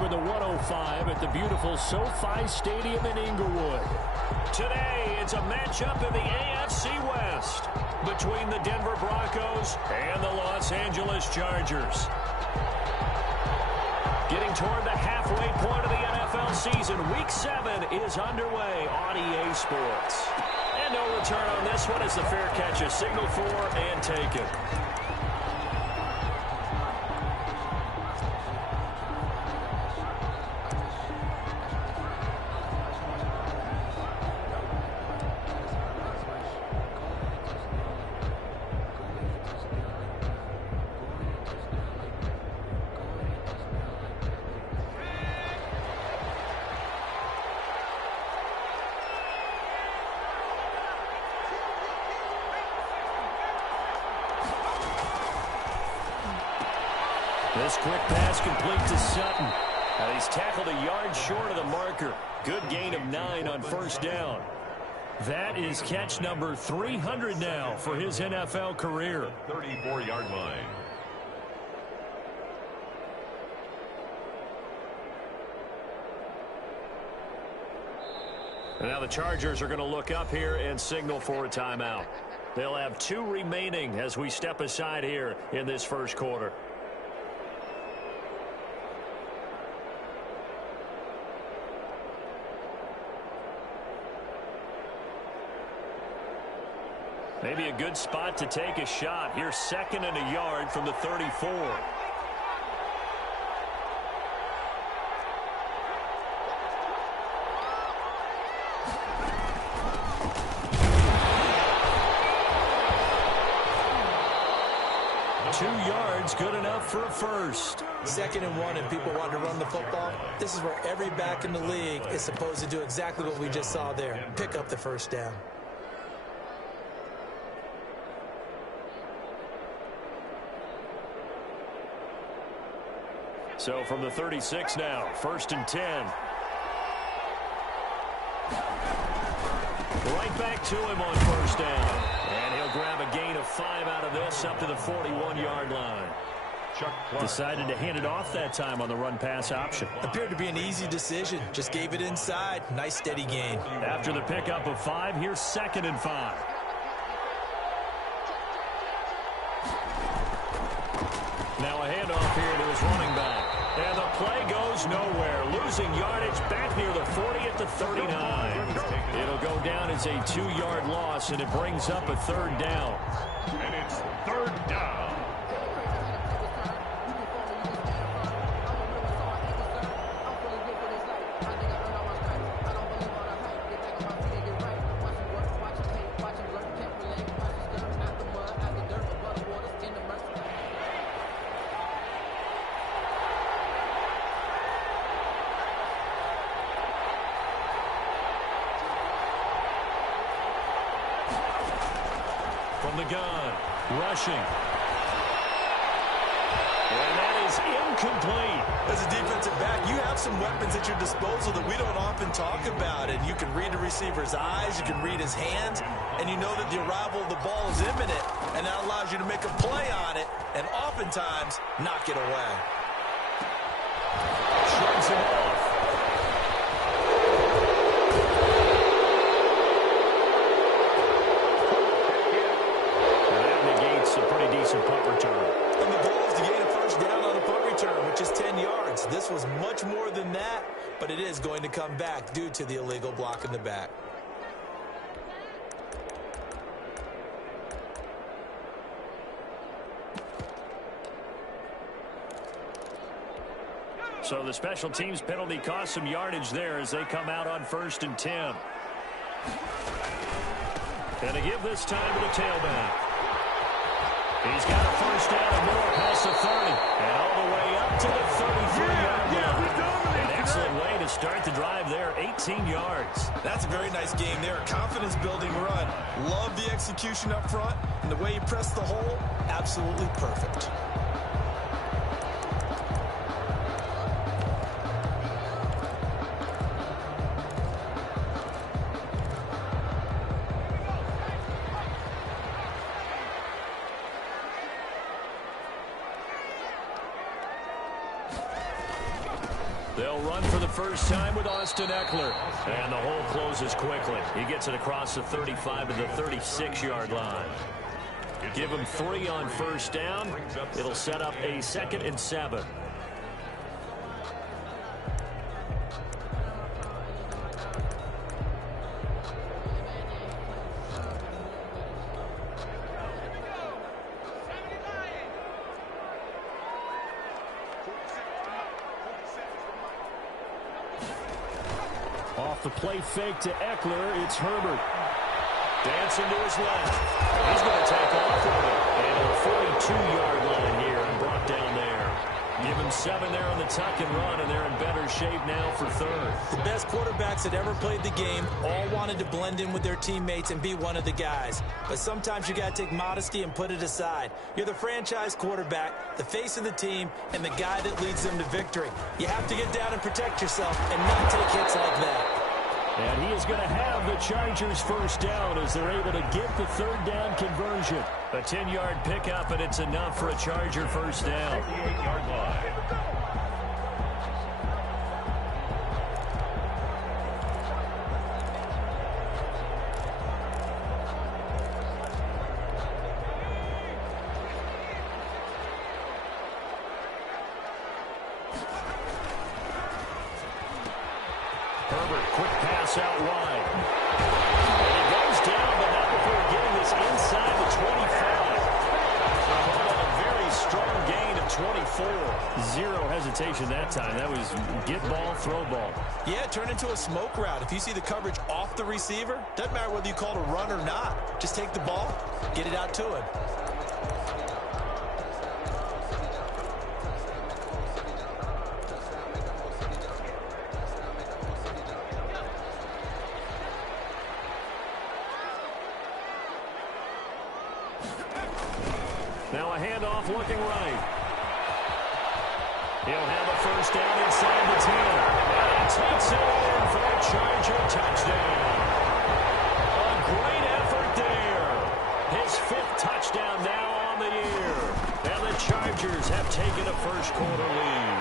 With the 105 at the beautiful SoFi Stadium in Inglewood. Today, it's a matchup in the AFC West between the Denver Broncos and the Los Angeles Chargers. Getting toward the halfway point of the NFL season, Week 7 is underway on EA Sports. And no return on this one as the fair catch is signaled for and taken. This quick pass complete to Sutton. And he's tackled a yard short of the marker. Good gain of 9 on first down. That is catch number 300 now for his NFL career. 34-yard line. And now the Chargers are going to look up here and signal for a timeout. They'll have 2 remaining as we step aside here in this first quarter. Maybe a good spot to take a shot. Here's 2nd and a yard from the 34. Two yards, good enough for a first. 2nd and 1, and people want to run the football. This is where every back in the league is supposed to do exactly what we just saw there. Pick up the first down. So from the 36 now, 1st and 10. Right back to him on first down. And he'll grab a gain of 5 out of this up to the 41-yard line. Decided to hand it off that time on the run-pass option. Appeared to be an easy decision. Just gave it inside. Nice steady gain. After the pickup of 5, here's 2nd and 5. Now a handoff here to his running back. And the play goes nowhere. Losing yardage back near the 40 at the 39. It'll go down as a 2-yard loss, and it brings up a 3rd down. And it's 3rd down. From the gun, rushing. And that is incomplete. As a defensive back, you have some weapons at your disposal that we don't often talk about. And you can read the receiver's eyes, you can read his hands, and you know that the arrival of the ball is imminent. And that allows you to make a play on it and oftentimes knock it away. Shrugs him off. A pretty decent punt return. And the goal is to gain a first down on a punt return, which is 10 yards. This was much more than that, but it is going to come back due to the illegal block in the back. So the special teams penalty cost some yardage there as they come out on 1st and 10. And to give this time to the tailback. He's got a first down and more past the 30. And all the way up to the 33-yard line. An excellent way to start the drive there, 18 yards. That's a very nice game there. A confidence-building run. Love the execution up front. And the way he pressed the hole, absolutely perfect. They'll run for the first time with Austin Eckler. And the hole closes quickly. He gets it across the 35 to the 36-yard line. Give him 3 on first down. It'll set up a 2nd and 7. Off the play fake to Eckler, it's Herbert. Dancing to his left. He's going to take off with it. And a 42-yard line here and brought down there. Give him 7 there on the tuck and run, and they're in better shape now for 3rd. The best quarterbacks that ever played the game all wanted to blend in with their teammates and be one of the guys. But sometimes you got to take modesty and put it aside. You're the franchise quarterback, the face of the team, and the guy that leads them to victory. You have to get down and protect yourself and not take hits like that. And he is going to have the Chargers first down as they're able to get the 3rd down conversion. A 10-yard pickup, and it's enough for a Charger first down. 58-yard line. Herbert, quick pass out wide. And he goes down, but not before getting this inside the 25. A very strong gain of 24. Zero hesitation that time. That was get ball, throw ball. Yeah, turn into a smoke route. If you see the coverage off the receiver, doesn't matter whether you call it a run or not. Just take the ball, get it out to him. Now a handoff looking right. He'll have a first down inside the 10. And he takes it in for a Charger touchdown. A great effort there. His 5th touchdown now on the year. And the Chargers have taken a first-quarter lead.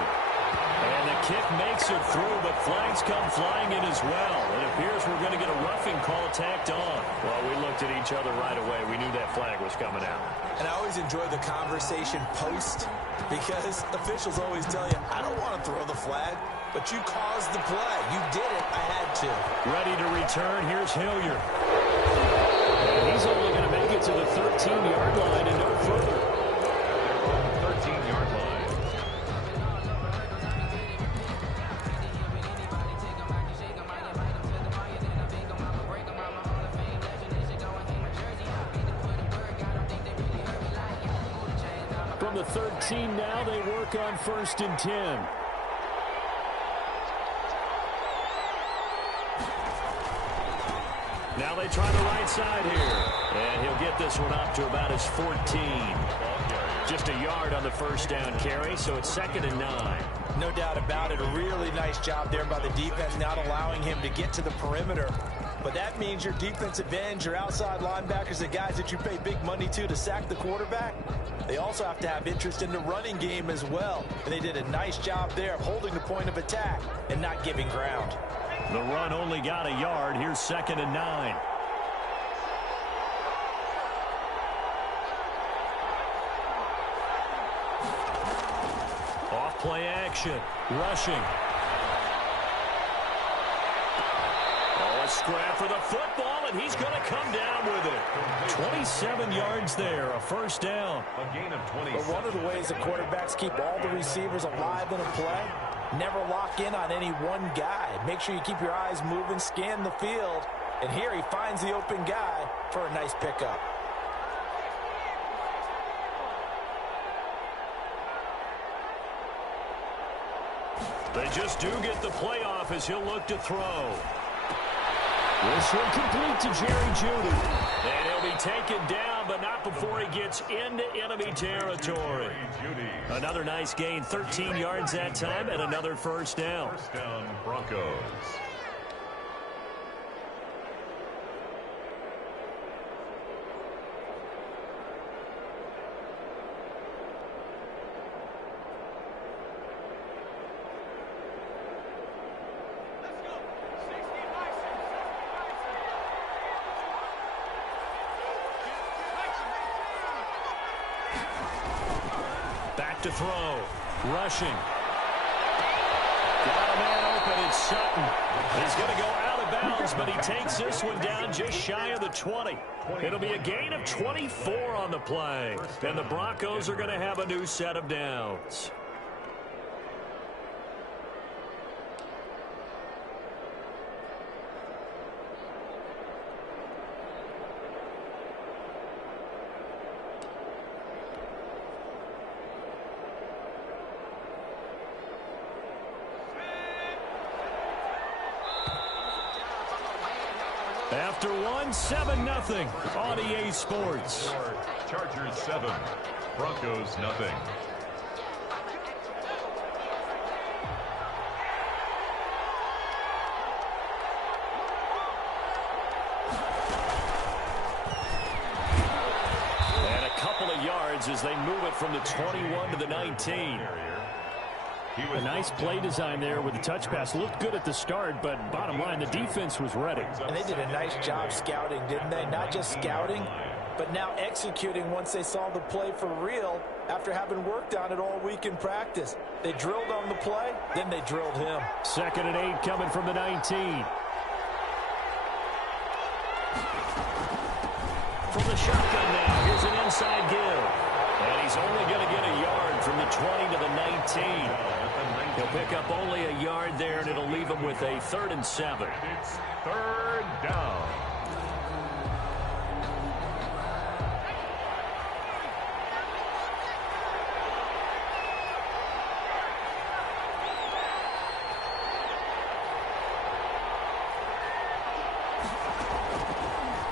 And the kick makes it through, but flags come flying in as well. It appears we're going to get a roughing call tacked on. Well, we looked at each other right away. We knew that flag was coming out. And I always enjoy the conversation post because officials always tell you, I don't want to throw the flag, but you caused the play. You did it. I had to. Ready to return. Here's Hilliard. And he's only going to make it to the 13-yard line and no further. 13-yard line. From the 13 now, they work on 1st and 10. Now they try the right side here. And he'll get this one up to about his 14. Just a yard on the first down carry, so it's 2nd and 9. No doubt about it. A really nice job there by the defense, not allowing him to get to the perimeter. But that means your defensive ends, your outside linebackers, the guys that you pay big money to sack the quarterback, they also have to have interest in the running game as well. And they did a nice job there of holding the point of attack and not giving ground. The run only got a yard. Here's 2nd and 9. Off play action. Rushing. Oh, a scrap for the football, and he's going to come down with it. 27 yards there, a first down. A gain of 20. But one of the ways the quarterbacks keep all the receivers alive in a play, never lock in on any one guy. Make sure you keep your eyes moving, scan the field. And here he finds the open guy for a nice pickup. They just do get the playoff as he'll look to throw. This one complete to Jerry Jeudy. And he'll be taken down, but not before he gets into enemy territory. Another nice gain, 13 yards that time, and another first down. First down, Broncos. Back to throw. Rushing. Got a man open. It's Sutton. He's going to go out of bounds, but he takes this one down just shy of the 20. It'll be a gain of 24 on the play. And the Broncos are going to have a new set of downs. After one, 7-0 on EA Sports. Chargers 7, Broncos nothing. And a couple of yards as they move it from the 21 to the 19. A nice play design there with the touch pass. Looked good at the start, but bottom line, the defense was ready. And they did a nice job scouting, didn't they? Not just scouting, but now executing once they saw the play for real after having worked on it all week in practice. They drilled on the play, then they drilled him. 2nd and 8 coming from the 19. From the shotgun now, here's an inside give. And he's only going to get a yard from the 20 to the 19. He'll pick up only a yard there, and it'll leave him with a 3rd and 7. It's 3rd down.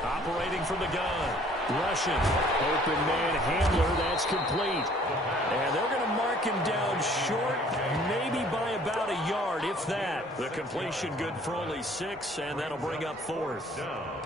Operating from the gun. Rushing. Open man handler. That's complete. And they're going to mark him down short, maybe by about a yard, if that. The completion good for only 6, and that'll bring up 4th. Down.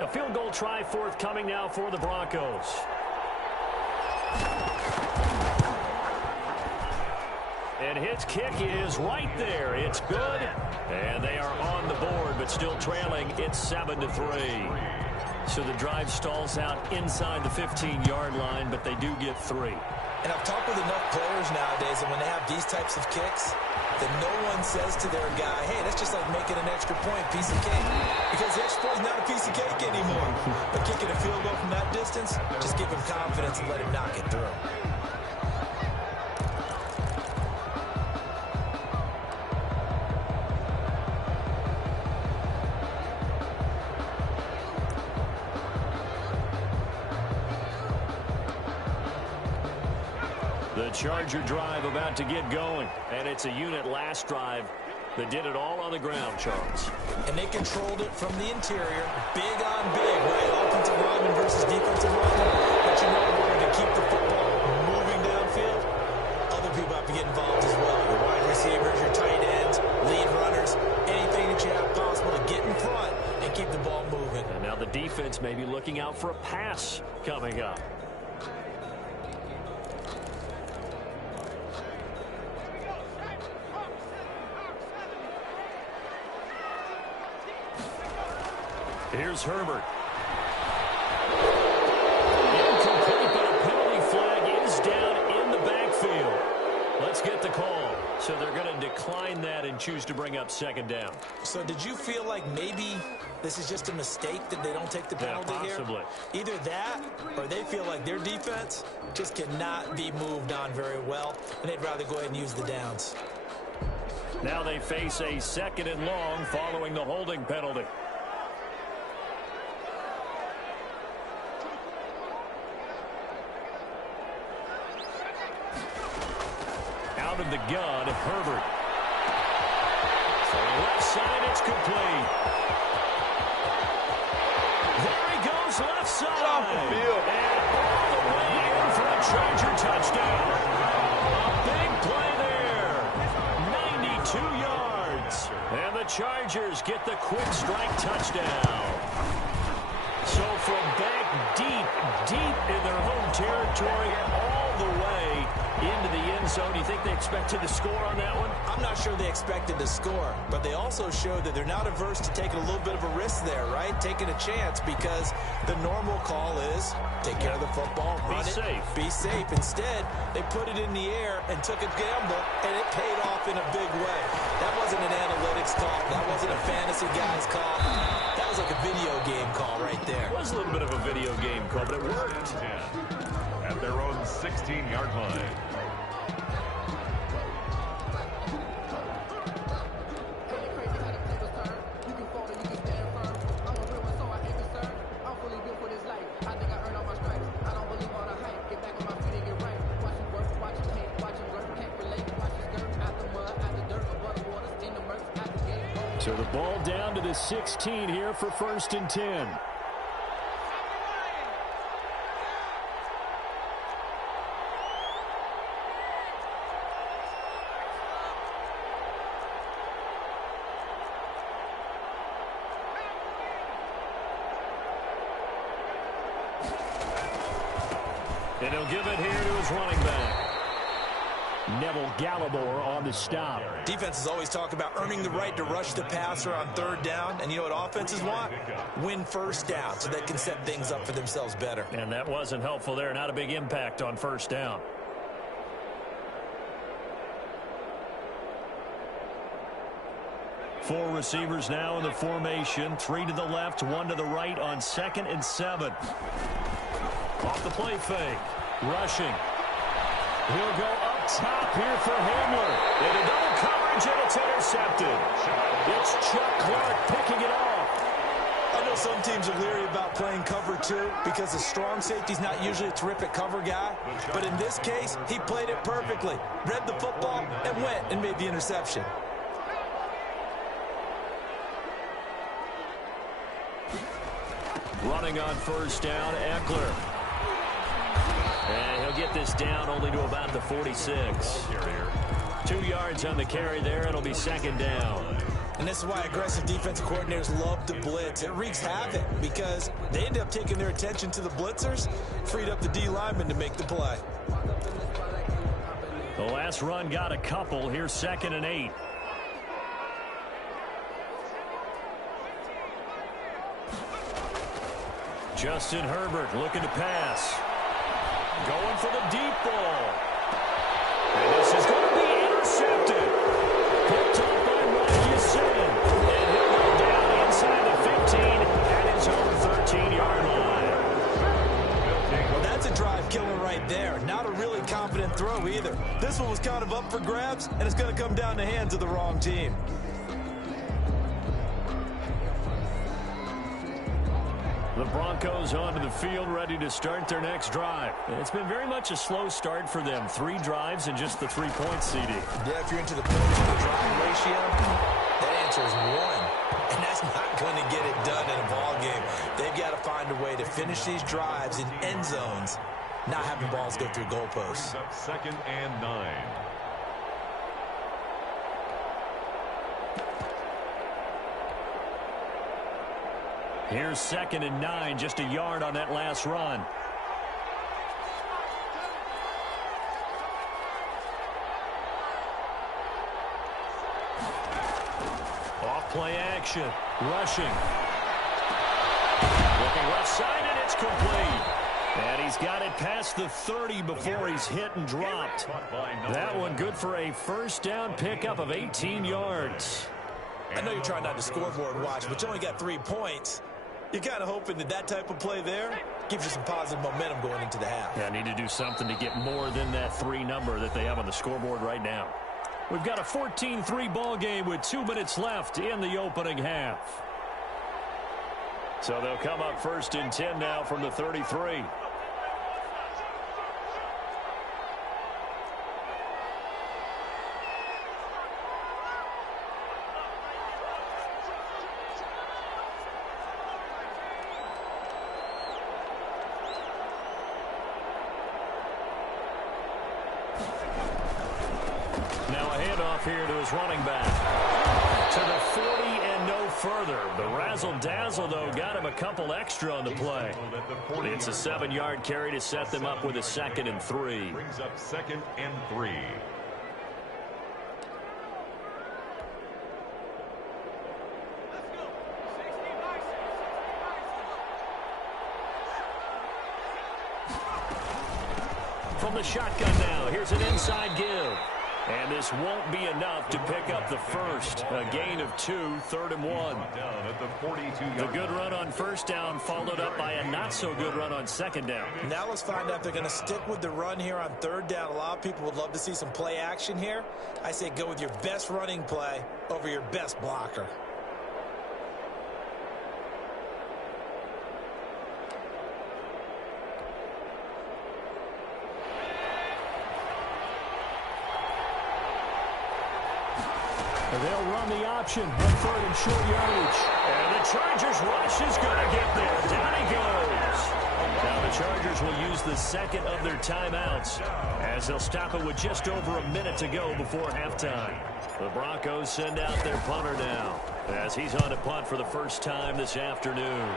A field goal try forthcoming now for the Broncos. And his kick is right there. It's good. And they are on the board, but still trailing. It's 7-3. So the drive stalls out inside the 15-yard line, but they do get 3. And I've talked with enough players nowadays, and when they have these types of kicks, that no one says to their guy, hey, that's just like making an extra point, piece of cake. Because the extra point is not a piece of cake anymore. But kicking a field goal from that distance, just give him confidence and let him knock it through. The Charger drive about to get going. And it's a unit last drive that did it all on the ground, Charles. And they controlled it from the interior. Big on big, right? Offensive lineman versus defensive lineman. But you know, in order to keep the football moving downfield, other people have to get involved as well. And now the defense may be looking out for a pass coming up. Here's Herbert. Incomplete, but a penalty flag is down in the backfield. Let's get the call. So they're going to decline that and choose to bring up second down. So did you feel like maybe this is just a mistake that they don't take the penalty possibly here? Either that or they feel like their defense just cannot be moved on very well, and they'd rather go ahead and use the downs. Now they face a second and long following the holding penalty. Out of the gun, Herbert. So left side, it's complete. There he goes, left side. Off the field. And all the way in for a Charger touchdown. A big play there. 92 yards. And the Chargers get the quick strike touchdown. So from back deep in their home territory, all the way into the end zone. You think they expected to score on that one? I'm not sure they expected to score, but they also showed that they're not averse to taking a little bit of a risk there, right? Taking a chance, because the normal call is take care of the football, run it, be safe. Instead, they put it in the air and took a gamble, and it paid off in a big way. That wasn't an analytics call. That wasn't a fantasy guy's call. That was like a video game call right there. It was a little bit of a video game call, but it worked. 10 at their own 16-yard line. So the ball down to the 16 here for 1st and 10. And he'll give it here to his running back. Neville Gallimore on the stop. Defenses always talk about earning the right to rush the passer on 3rd down. And you know what offenses want? Win 1st down so they can set things up for themselves better. And that wasn't helpful there. Not a big impact on 1st down. Four receivers now in the formation. 3 to the left, 1 to the right on 2nd and 7. Off the play fake. Rushing. He'll go up top here for Hamler. And a double coverage, and it's intercepted. It's Chuck Clark picking it off. I know some teams are leery about playing cover 2 because the strong safety's not usually a terrific cover guy. But in this case, he played it perfectly. Read the football and went and made the interception. Running on 1st down, Eckler. And he'll get this down only to about the 46. 2 yards on the carry there. It'll be 2nd down. And this is why aggressive defensive coordinators love to blitz. It wreaks havoc because they end up taking their attention to the blitzers, freed up the D lineman to make the play. The last run got a couple. Here's 2nd and 8. Justin Herbert looking to pass. Going for the deep ball. And this is going to be intercepted. Picked up by Rocky Sin. And he'll go down inside the 15 at his own 13-yard line. Well, that's a drive killer right there. Not a really confident throw either. This one was kind of up for grabs, and it's going to come down the hands of the wrong team. The Broncos onto the field, ready to start their next drive. It's been very much a slow start for them. 3 drives and just the 3-point CD. Yeah, if you're into the points to the drive ratio, that answer is 1. And that's not going to get it done in a ball game. They've got to find a way to finish these drives in end zones, not having balls go through goalposts. 2nd and 9. Here's 2nd and 9, just a yard on that last run. Off play action, rushing. Looking left side, and it's complete. And he's got it past the 30 before he's hit and dropped. That one good for a first down pickup of 18 yards. I know you're trying not to scoreboard watch, but you only got 3 points. You're kind of hoping that that type of play there gives you some positive momentum going into the half. Yeah, I need to do something to get more than that 3 number that they have on the scoreboard right now. We've got a 14-3 ball game with 2 minutes left in the opening half. So they'll come up 1st and 10 now from the 33. Now a handoff here to his running back. To the 40 and no further. The razzle-dazzle, though, got him a couple extra on the play. It's a 7-yard carry to set them up with a 2nd and 3. Brings up 2nd and 3. From the shotgun now, here's an inside give. And this won't be enough to pick up the first. A gain of 2, 3rd and 1. The good run on first down followed up by a not-so-good run on 2nd down. Now let's find out if they're going to stick with the run here on 3rd down. A lot of people would love to see some play action here. I say go with your best running play over your best blocker. They'll run the option on 3rd and short yardage. And the Chargers rush is going to get there. Down he goes. Now the Chargers will use the 2nd of their timeouts as they'll stop it with just over a minute to go before halftime. The Broncos send out their punter now as he's on to punt for the first time this afternoon.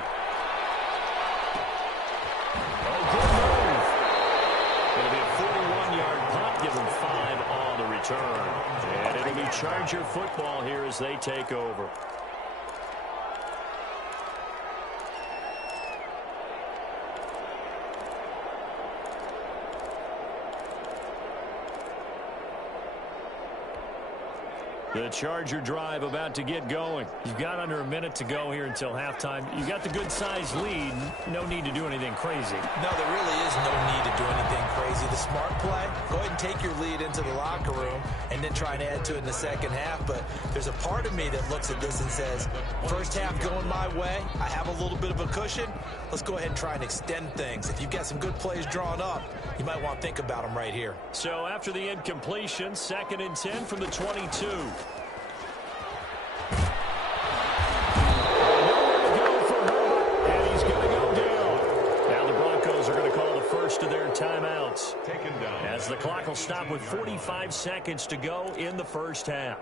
Oh, good move. It'll be a 41-yard punt, give them 5 on the return. And it'll be Charger football here as they take over. The Charger drive about to get going. You've got under a minute to go here until halftime. You've got the good-sized lead. No need to do anything crazy. No, there really is no need to do anything crazy. The smart play, go ahead and take your lead into the locker room and then try and add to it in the second half. But there's a part of me that looks at this and says, first half going my way, I have a little bit of a cushion. Let's go ahead and try and extend things. If you've got some good plays drawn up, you might want to think about them right here. So after the incompletion, 2nd and 10 from the 22. To their timeouts. Taken down. As the clock will stop with 45 seconds to go in the first half.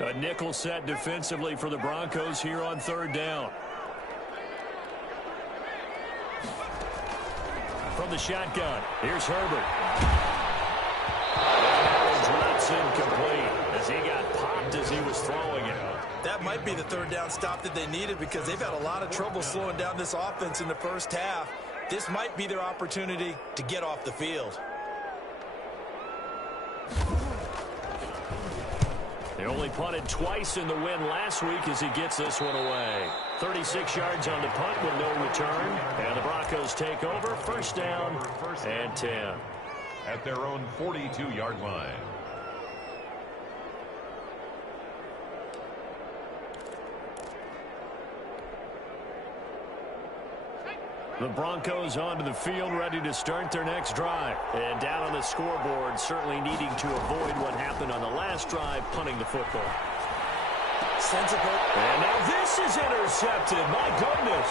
A nickel set defensively for the Broncos here on 3rd down. From the shotgun, here's Herbert. Drops incomplete as he got popped as he was throwing it. That might be the 3rd down stop that they needed because they've had a lot of trouble slowing down this offense in the first half. This might be their opportunity to get off the field. They only punted twice in the win last week as he gets this one away. 36 yards on the punt with no return. And the Broncos take over. First down and 10. At their own 42-yard line. The Broncos onto the field, ready to start their next drive. And down on the scoreboard, certainly needing to avoid what happened on the last drive, punting the football. Sensible. And now this is intercepted. My goodness.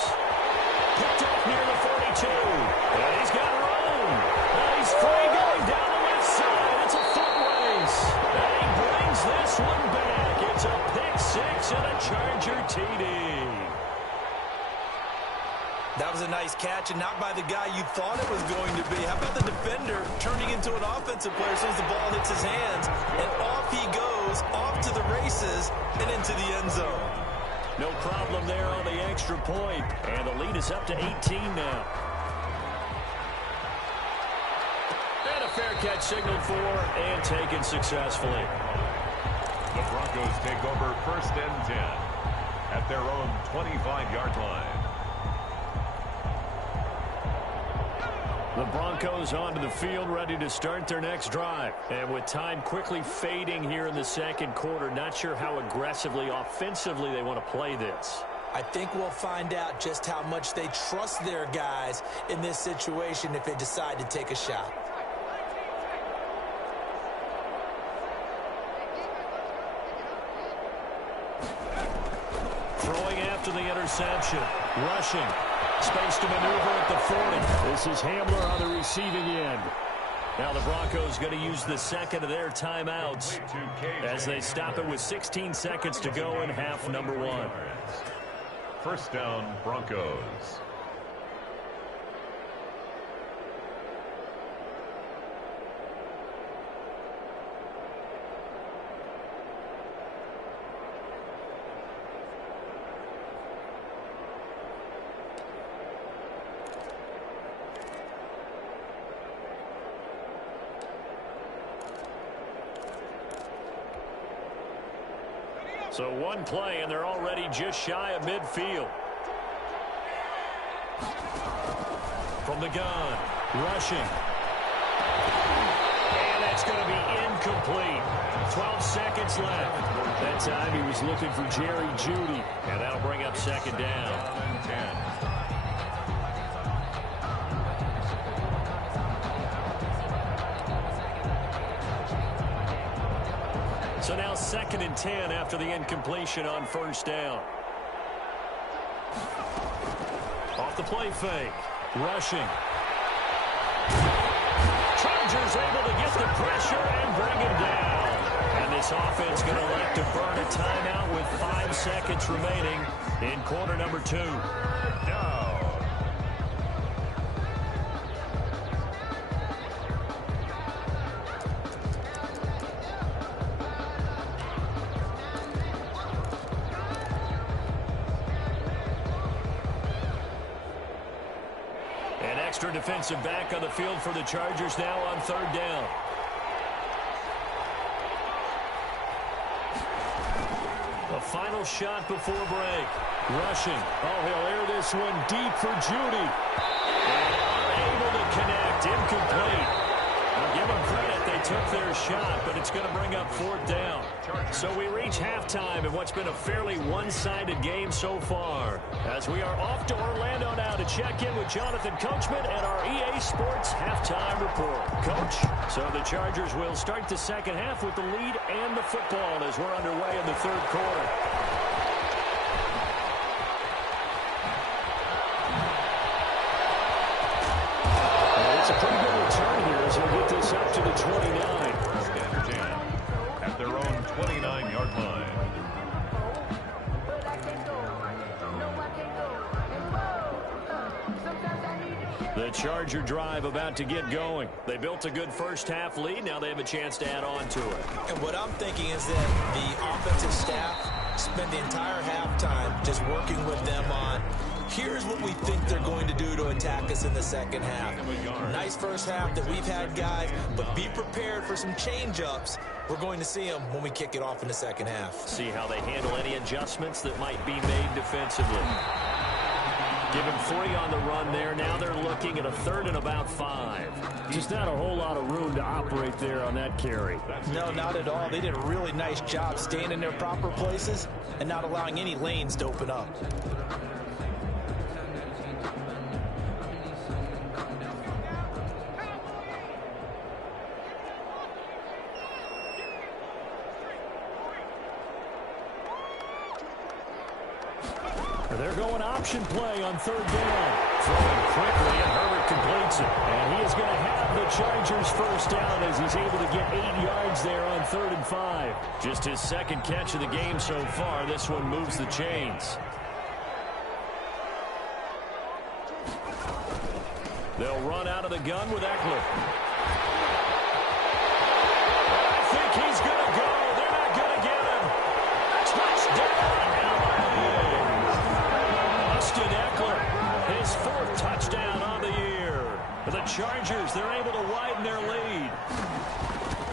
Picked up near the 42. And he's got room. And he's free going down the left side. It's a TD. That was a nice catch, and not by the guy you thought it was going to be. How about the defender turning into an offensive player as soon as the ball hits his hands, and off he goes, off to the races, and into the end zone. No problem there on the extra point, and the lead is up to 18 now. And a fair catch signaled for and taken successfully. The Broncos take over 1st and 10 at their own 25-yard line. The Broncos onto the field, ready to start their next drive. And with time quickly fading here in the second quarter, not sure how aggressively, offensively they want to play this. I think we'll find out just how much they trust their guys in this situation if they decide to take a shot. Throwing after the interception. Rushing. Space to maneuver at the 40. This is Hamler on the receiving end. Now the Broncos going to use the second of their timeouts as they stop it with 16 seconds to go in half number 1. 1st down, Broncos. So one play, and they're already just shy of midfield. From the gun, rushing. And that's going to be incomplete. 12 seconds left. That time he was looking for Jerry Jeudy, and that'll bring up 2nd down. 10. So now 2nd and 10 after the incompletion on 1st down. Off the play fake. Rushing. Chargers able to get the pressure and bring him down. And this offense going to elect to burn a timeout with 5 seconds remaining in quarter number 2. Extra defensive back on the field for the Chargers now on 3rd down. The final shot before break. Rushing. Oh, he'll air this one deep for Jeudy. And unable to connect. Incomplete. I'll give them credit. They took their shot, but it's going to bring up 4th down. So we reach halftime in what's been a fairly one-sided game so far. As we are off to Orlando now to check in with Jonathan Coachman and our EA Sports halftime report. Coach, so the Chargers will start the second half with the lead and the football as we're underway in the 3rd quarter. It's a pretty good return here as we'll get this up to the 29. At their own 29-yard line. The Charger drive about to get going. They built a good 1st half lead. Now they have a chance to add on to it. And what I'm thinking is that the offensive staff spent the entire halftime just working with them on, here's what we think they're going to do to attack us in the second half. Nice 1st half that we've had, guys, but be prepared for some change-ups. We're going to see them when we kick it off in the second half. See how they handle any adjustments that might be made defensively. Give him 3 on the run there. Now they're looking at a 3rd and about 5. Just not a whole lot of room to operate there on that carry. No, not at all. They did a really nice job staying in their proper places and not allowing any lanes to open up. They're going option play on 3rd down. Throwing quickly, and Herbert completes it. And he is is going to have the Chargers first down as he's able to get 8 yards there on 3rd and 5. Just his second catch of the game so far. This one moves the chains. They'll run out of the gun with Eckler. I think he's going to go. They're not going to get him. Touchdown, Austin Eckler, his 4th touchdown on the year. For the Chargers, they're able to widen their lead.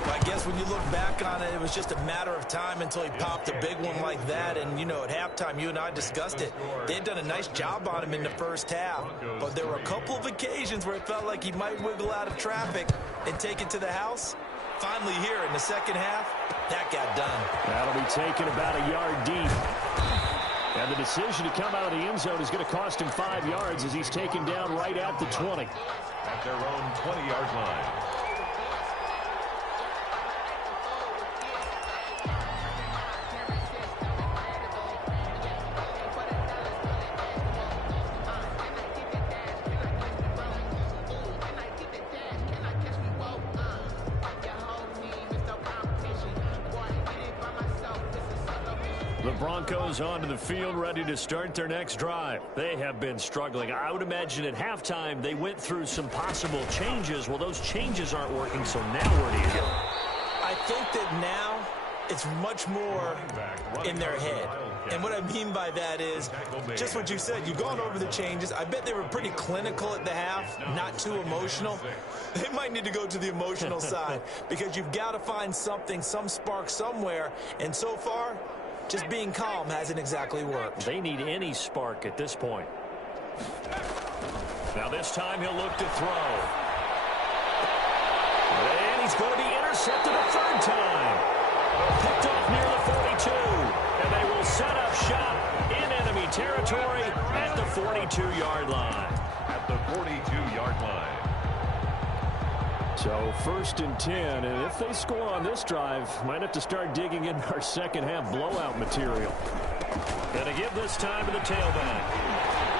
I guess when you look back on it, it was just a matter of time until he popped a big one like that. And, you know, at halftime, you and I discussed it. They'd done a nice job on him in the first half. But there were a couple of occasions where it felt like he might wiggle out of traffic and take it to the house. Finally here in the second half, that got done. That'll be taken about a yard deep. And the decision to come out of the end zone is going to cost him 5 yards as he's taken down right at the 20. At their own 20-yard line. The Broncos onto the field, ready to start their next drive. They have been struggling. I would imagine at halftime they went through some possible changes. Well, those changes aren't working, so now where do you go? I think that now it's much more in their head. And what I mean by that is just what you said. You've gone over the changes. I bet they were pretty clinical at the half, not too emotional. They might need to go to the emotional side because you've got to find something, some spark somewhere. And so far, just being calm hasn't exactly worked. They need any spark at this point. Now this time he'll look to throw. And he's going to be intercepted a 3rd time. Picked off near the 42. And they will set up shop in enemy territory at the 42-yard line. At the 42-yard line. So 1st and 10, and if they score on this drive, might have to start digging in our second half blowout material. Going to give this time to the tailback.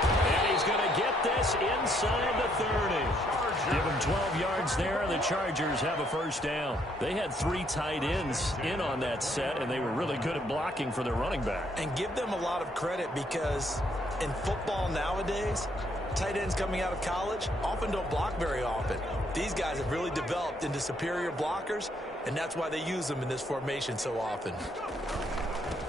And he's going to get this inside the 30. Give him 12 yards there, and the Chargers have a first down. They had 3 tight ends in on that set, and they were really good at blocking for their running back. And give them a lot of credit because in football nowadays, tight ends coming out of college often don't block very often. These guys have really developed into superior blockers, and that's why they use them in this formation so often.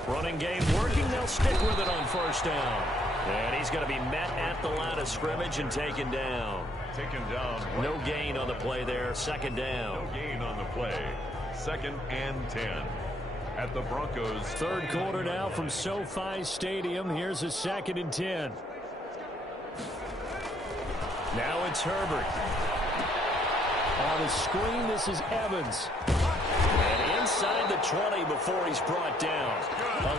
Running game working. They'll stick with it on 1st down. And he's going to be met at the line of scrimmage and taken down. Taken down. No gain on the play there. 2nd down. No gain on the play. 2nd and 10. At the Broncos. 3rd quarter now from SoFi Stadium. Here's a 2nd and 10. Now it's Herbert. On the screen, this is Evans. And inside the 20 before he's brought down.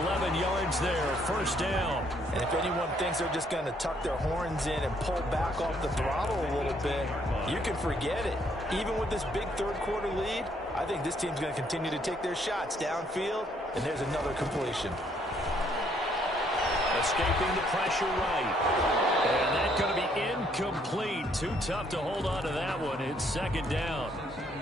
11 yards there, 1st down. And if anyone thinks they're just going to tuck their horns in and pull back off the throttle a little bit, you can forget it. Even with this big 3rd quarter lead, I think this team's going to continue to take their shots downfield, and there's another completion. Escaping the pressure right. And that's going to be incomplete. Too tough to hold on to that one. It's 2nd down.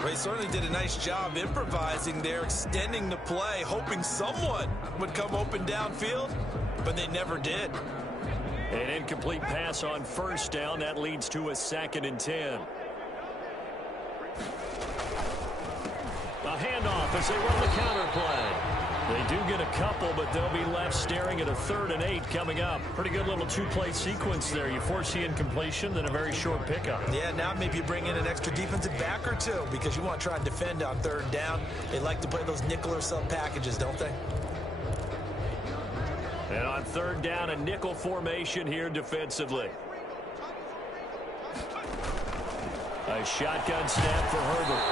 They certainly did a nice job improvising there, extending the play, hoping someone would come open downfield, but they never did. An incomplete pass on 1st down. That leads to a 2nd and 10. A handoff as they run the counter play. They do get a couple, but they'll be left staring at a 3rd and 8 coming up. Pretty good little 2-play sequence there. You force the incompletion, then a very short pickup. Yeah, now maybe you bring in an extra defensive back or 2 because you want to try and defend on 3rd down. They like to play those nickel or sub packages, don't they? And on 3rd down, a nickel formation here defensively. A shotgun snap for Herbert.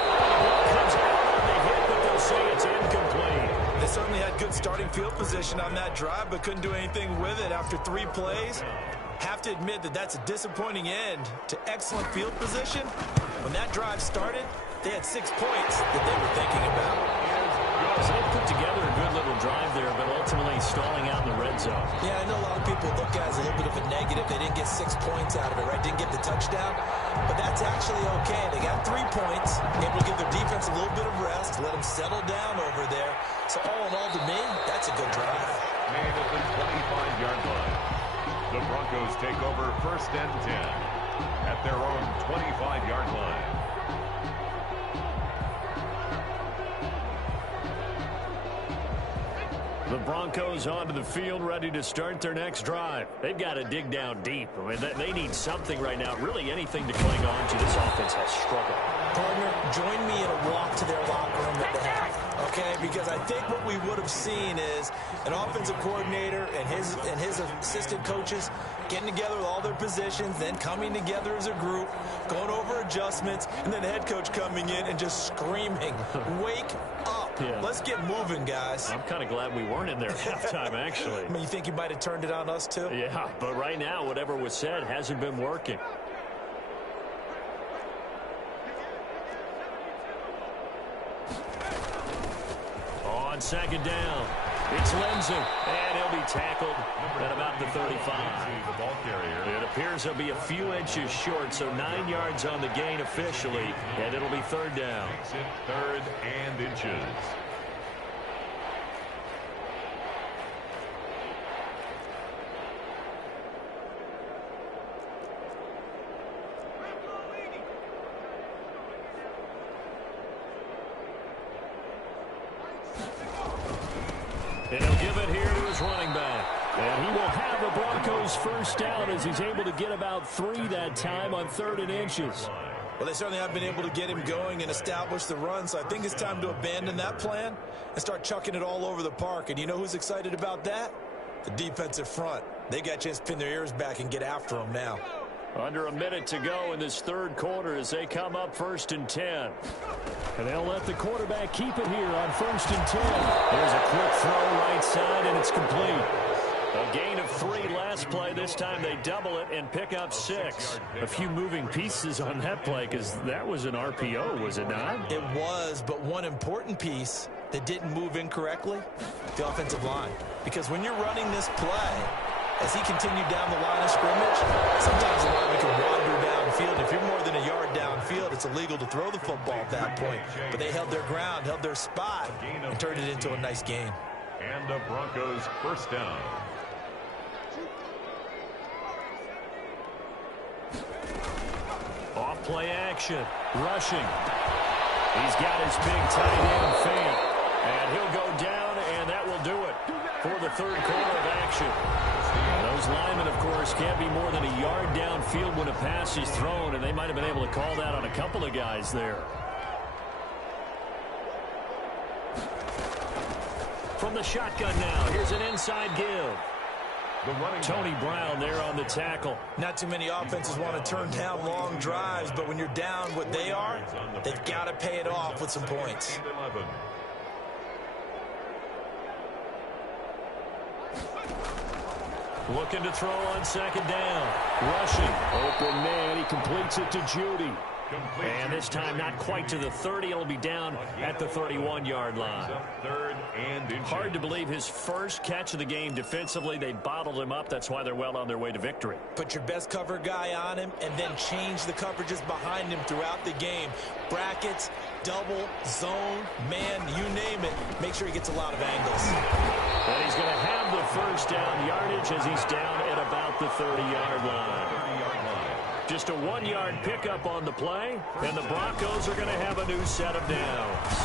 Comes out on the hit, but they'll say it's incomplete. They certainly had good starting field position on that drive, but couldn't do anything with it after 3 plays. Have to admit that that's a disappointing end to excellent field position. When that drive started, they had 6 points that they were thinking about. So they put together a good little drive there, but ultimately stalling out in the red zone. Yeah, I know a lot of people look at it as a little bit of a negative. They didn't get 6 points out of it, right? Didn't get the touchdown. but that's actually okay. They got 3 points, able to give their defense a little bit of rest, let them settle down over there. So all in all, to me, that's a good drive. Made at the 25-yard line. The Broncos take over 1st and 10 at their own 25-yard line. The Broncos onto the field, ready to start their next drive. They've got to dig down deep. I mean, they need something right now, really anything to cling on to. This offense has struggled. Partner, join me in a walk to their locker room at the half, okay? Because I think what we would have seen is an offensive coordinator and his assistant coaches getting together with all their positions, then coming together as a group, going over adjustments, and then the head coach coming in and just screaming, wake up. Yeah. Let's get moving, guys. I'm kind of glad we weren't in there at halftime, actually. I mean, you think you might have turned it on us, too? Yeah, but right now, whatever was said hasn't been working. On 2nd down, it's Lindsey, and he'll be tackled at about the 35. The ball carrier. It appears he'll be a few inches short, so 9 yards on the gain officially, and it'll be 3rd down. Makes it 3rd and inches. And he'll give it here to his running back. And he will have the Broncos 1st down as he's able to get about 3 that time on 3rd and inches. Well, they certainly have been able to get him going and establish the run, so I think it's time to abandon that plan and start chucking it all over the park. And you know who's excited about that? The defensive front. They got a chance to pin their ears back and get after him now. Under a minute to go in this 3rd quarter as they come up 1st and 10. And they'll let the quarterback keep it here on 1st and 10. There's a quick throw right side, and it's complete. A gain of 3 last play. This time they double it and pick up 6. A few moving pieces on that play because that was an RPO, was it not? It was, but one important piece that didn't move incorrectly, the offensive line. Because when you're running this play, as he continued down the line of scrimmage, sometimes the lineman can wander downfield. If you're more than a yard downfield, it's illegal to throw the football at that point. But they held their ground, held their spot, and turned it into a nice gain. And the Broncos 1st down. Off play action, rushing. He's got his big tight end fan. And he'll go down, and that will do it for the 3rd quarter of action. And those linemen, of course, can't be more than a yard downfield when a pass is thrown, and they might have been able to call that on a couple of guys there. From the shotgun now, here's an inside give. Tony Brown there on the tackle. Not too many offenses want to turn down long drives, but when you're down what they are, they've got to pay it off with some points. Looking to throw on 2nd down. Rushing. Open man. He completes it to Judy. And this time not quite to the 30. It'll be down at the 31-yard line. 3rd and inches. Hard to believe his first catch of the game defensively. They bottled him up. That's why they're well on their way to victory. Put your best cover guy on him and then change the coverages behind him throughout the game. Brackets, double, zone, man, you name it. Make sure he gets a lot of angles. And he's going to have the 1st down yardage as he's down at about the 30-yard line. Just a 1-yard pickup on the play, and the Broncos are going to have a new set of downs.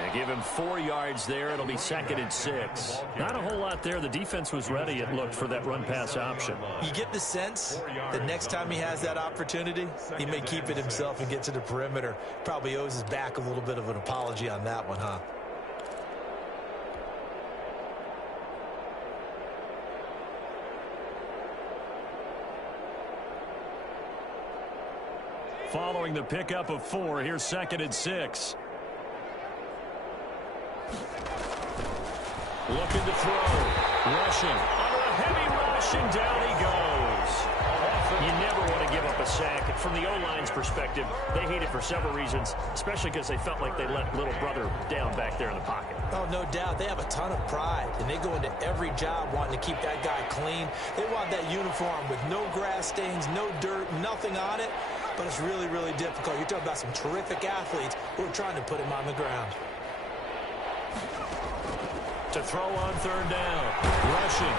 They give him 4 yards there. It'll be 2nd and 6. Not a whole lot there. The defense was ready, it looked, for that run-pass option. You get the sense that next time he has that opportunity, he may keep it himself and get to the perimeter. Probably owes his back a little bit of an apology on that one, huh? Following the pickup of 4, here's 2nd and 6. Looking to throw. Rushing. Under a heavy rush, and down he goes. You never want to give up a sack. From the O-line's perspective, they hate it for several reasons, especially because they felt like they let little brother down back there in the pocket. Oh, no doubt. They have a ton of pride, and they go into every job wanting to keep that guy clean. They want that uniform with no grass stains, no dirt, nothing on it, but it's really, really difficult. You're talking about some terrific athletes who are trying to put him on the ground. To throw on third down, rushing.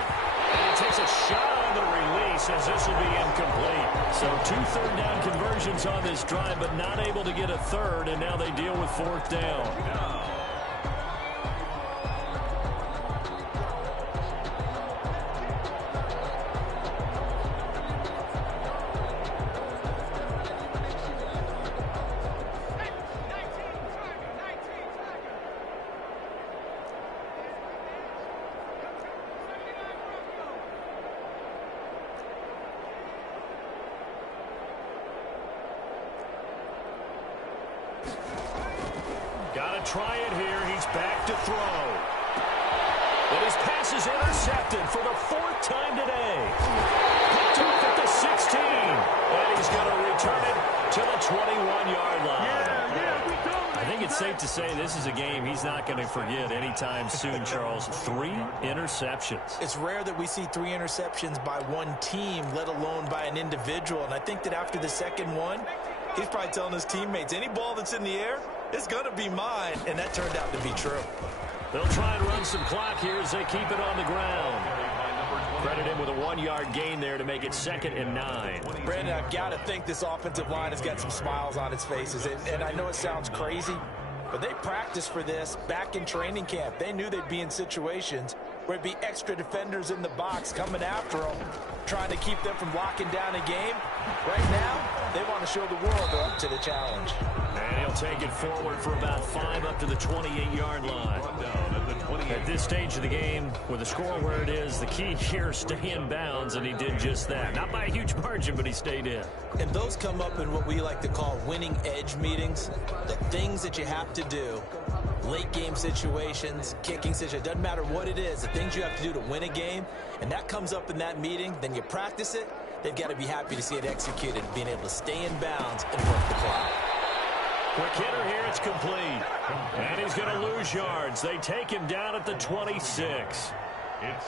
And he takes a shot on the release as this will be incomplete. So 2 third-down conversions on this drive, but not able to get a third, and now they deal with fourth down. Got to try it here. He's back to throw. And his pass is intercepted for the 4th time today. Picked off at the 16. And he's going to return it to the 21-yard line. I think it's safe to say this is a game he's not going to forget anytime soon, Charles. 3 interceptions. It's rare that we see 3 interceptions by one team, let alone by an individual. And I think that after the second one, he's probably telling his teammates, any ball that's in the air, it's going to be mine, and that turned out to be true. They'll try and run some clock here as they keep it on the ground. Credit him with a 1-yard gain there to make it 2nd and 9. Brandon, I've got to think this offensive line has got some smiles on its faces, and I know it sounds crazy, but they practiced for this back in training camp. They knew they'd be in situations where it'd be extra defenders in the box coming after them, trying to keep them from locking down a game. Right now, they want to show the world they're up to the challenge. And he'll take it forward for about 5 up to the 28-yard line. At this stage of the game, with the score where it is, the key here is stay in bounds, and he did just that. Not by a huge margin, but he stayed in. And those come up in what we like to call winning edge meetings. The things that you have to do, late game situations, kicking situations, doesn't matter what it is, the things you have to do to win a game, and that comes up in that meeting, then you practice it, they've got to be happy to see it executed, being able to stay in bounds and work the clock. Quick hitter here, it's complete. And he's going to lose yards. They take him down at the 26.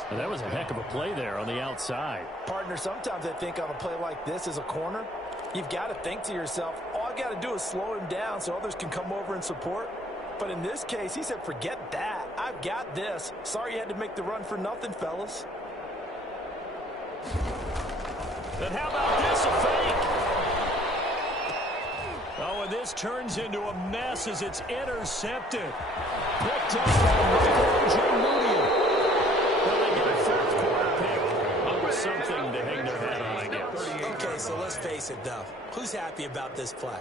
And that was a heck of a play there on the outside. Partner, sometimes I think on a play like this as a corner, you've got to think to yourself, all I got to do is slow him down so others can come over and support. But in this case, he said, forget that. I've got this. Sorry you had to make the run for nothing, fellas. And how about this, a fake? Oh, and this turns into a mess as it's intercepted. Picked up by J. Moody. Well, they get a 4th quarter pick. Something to hang their hat on, I guess. Okay, so let's face it, though. Who's happy about this play?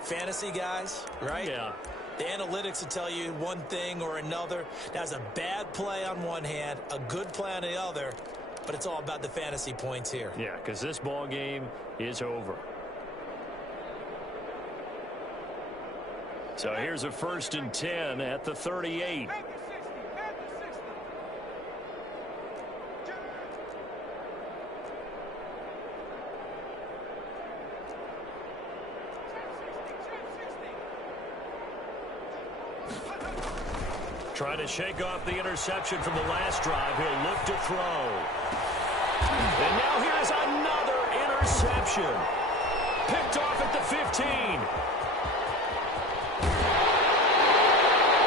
Fantasy guys, right? Yeah. The analytics will tell you one thing or another. That's a bad play on one hand, a good play on the other, but it's all about the fantasy points here. Yeah, because this ball game is over. So here's a 1st and 10 at the 38. Trying to shake off the interception from the last drive. He'll look to throw. And now here's another interception. Picked off at the 15.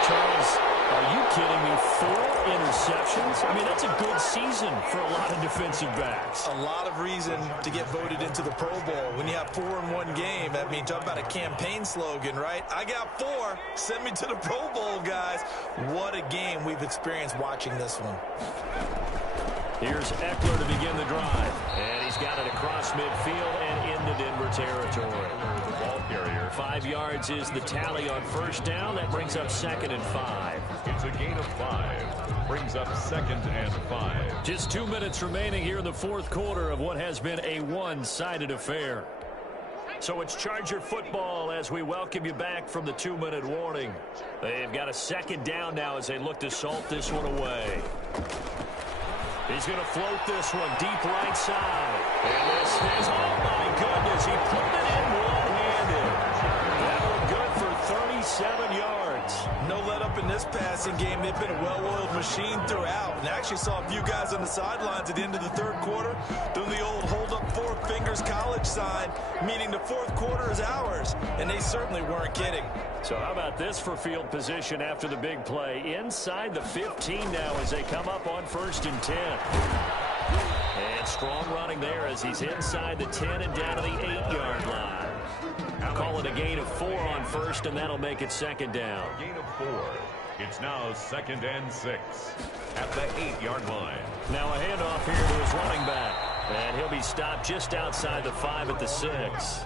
Charles, are you kidding me? 4 interceptions? I mean, that's a good season for a lot of defensive backs. A lot of reason to get voted into the Pro Bowl. When you have 4 in one game, I mean, talk about a campaign slogan, right? I got 4. Send me to the Pro Bowl, guys. What a game we've experienced watching this one. Here's Eckler to begin the drive. And he's got it across midfield and into Denver territory. The ball carrier. 5 yards is the tally on 1st down. That brings up 2nd and 5. It's a gain of 5. Brings up 2nd and 5. Just 2 minutes remaining here in the 4th quarter of what has been a one-sided affair. So it's Charger football as we welcome you back from the 2-minute warning. They've got a 2nd down now as they look to salt this one away. He's going to float this one deep right side. And this is, oh my goodness, he put it in one-handed. That one good for 37 yards. No let up in in this passing game. They've been a well-oiled machine throughout. And actually saw a few guys on the sidelines at the end of the third quarter doing the old hold up four fingers college sign, meaning the fourth quarter is ours. And they certainly weren't kidding. So how about this for field position after the big play? Inside the 15 now as they come up on 1st and 10. And strong running there as he's inside the 10 and down to the 8-yard line. Call it a gain of 4 on 1st, and that'll make it 2nd down. Gain of 4. It's now 2nd and 6 at the 8-yard line. Now a handoff here to his running back. And he'll be stopped just outside the 5 at the 6.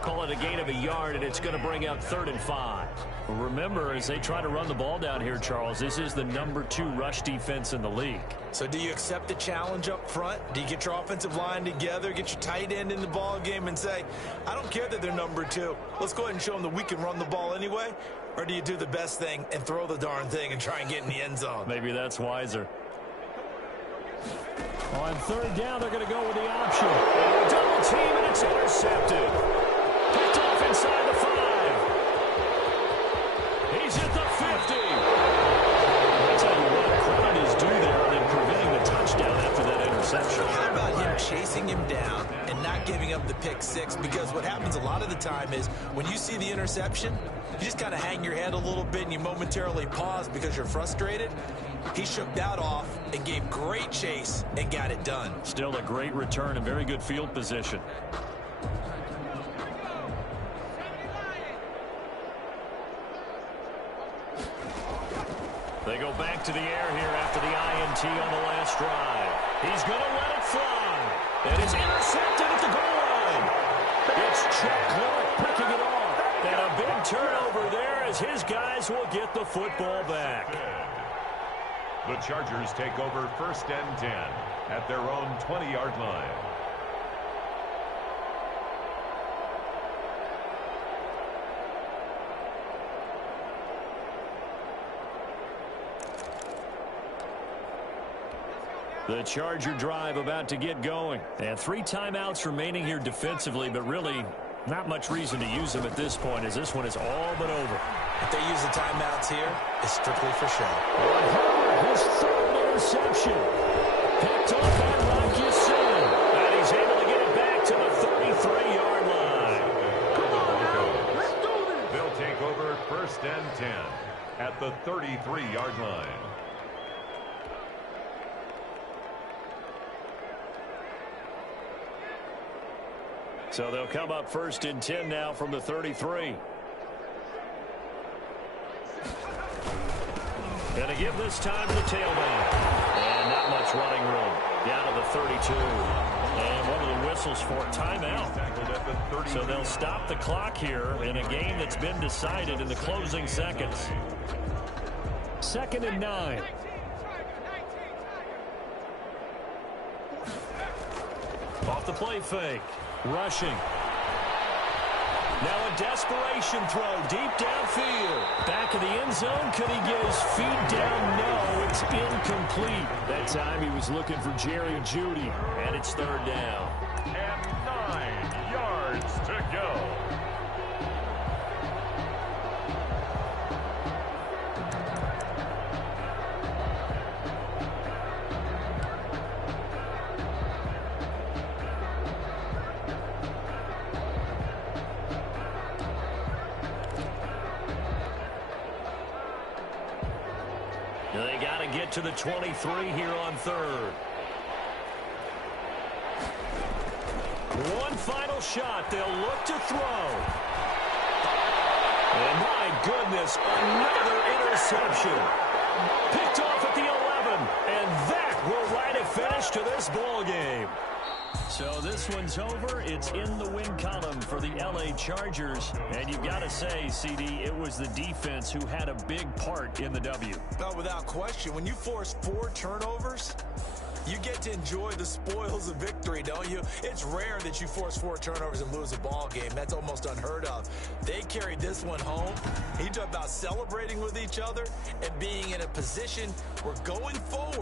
Call it a gain of a yard, and it's going to bring up 3rd and 5. Remember, as they try to run the ball down here, Charles, this is the number 2 rush defense in the league. So do you accept the challenge up front? Do you get your offensive line together, get your tight end in the ball game and say, I don't care that they're number 2. Let's go ahead and show them that we can run the ball anyway? Or do you do the best thing and throw the darn thing and try and get in the end zone? Maybe that's wiser. On 3rd down, they're going to go with the option. Double team, and it's intercepted. Picked off inside the 5. He's at the 50. I'll tell you what, credit is due there in preventing the touchdown after that interception. How about him chasing him down and not giving up the pick 6? Because what happens a lot of the time is when you see the interception, you just kind of hang your head a little bit and you momentarily pause because you're frustrated. He shook that off and gave great chase and got it done. Still a great return and very good field position. They go back to the air here after the INT on the last drive. He's going to let it fly. And it's intercepted at the goal line. It's Chuck Clark picking it off. And a big turnover there as his guys will get the football back. The Chargers take over 1st and 10 at their own 20-yard line. The Charger drive about to get going. And 3 timeouts remaining here defensively, but really not much reason to use them at this point as this one is all but over. If they use the timeouts here, it's strictly for show. His 3rd interception. Picked off by Rocky Sin. And he's able to get it back to the 33-yard line. They'll take over 1st and 10 at the 33-yard line. So they'll come up 1st and 10 now from the 33. And to give this time to the tailback. And not much running room. Down to the 32. And one of the whistles for timeout. So they'll stop the clock here in a game that's been decided in the closing seconds. 2nd and 9. Off the play fake. Rushing. Now a desperation throw deep downfield. Back of the end zone. Could he get his feet down? No, it's incomplete. That time he was looking for Jerry Jeudy. And it's 3rd down. And 9 yards to go. They got to get to the 23 here on 3rd. One final shot. They'll look to throw. And my goodness, another interception. Picked off at the 11. And that will write a finish to this ball game. So this one's over. It's in the win column for the LA Chargers. And you've got to say, CD, it was the defense who had a big part in the W. No, without question. When you force 4 turnovers, you get to enjoy the spoils of victory, don't you? It's rare that you force 4 turnovers and lose a ball game. That's almost unheard of. They carried this one home. You talk about celebrating with each other and being in a position where going forward,